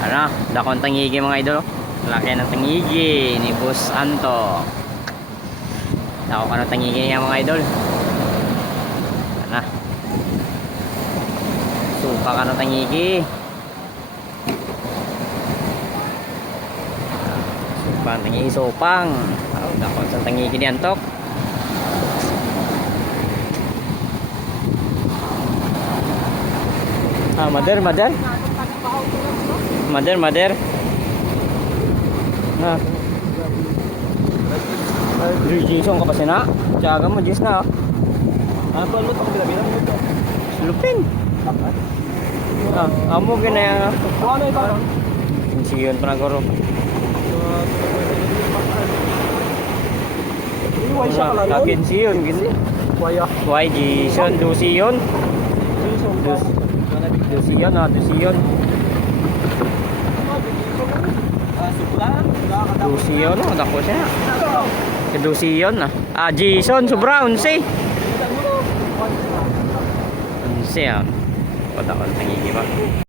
Ano, dakong tangigi mga idol. Laki ng tangigi ni Boss Anto. Dako ka ng tangigi niya mga idol. Ano, suka ka ng tangigi. Supang tangigi, supang. Oh, dako sa tangigi ni Antok. Mother. Na. Jason ka pa sina? Tiyaga mo, Jis na. Ano mo ito? Bila-bila mo ito. Lupin. Amo gina. Ano ito? Siyon pa na goro. Iway siya ka lang. Kakin siyon, gini. Waya. Why Jason? Do siyon. Do siyon. Dusiyon, dako siya. Dusiyon na. Jason, sobra 11. 11 yan. Padakon tangigi ba?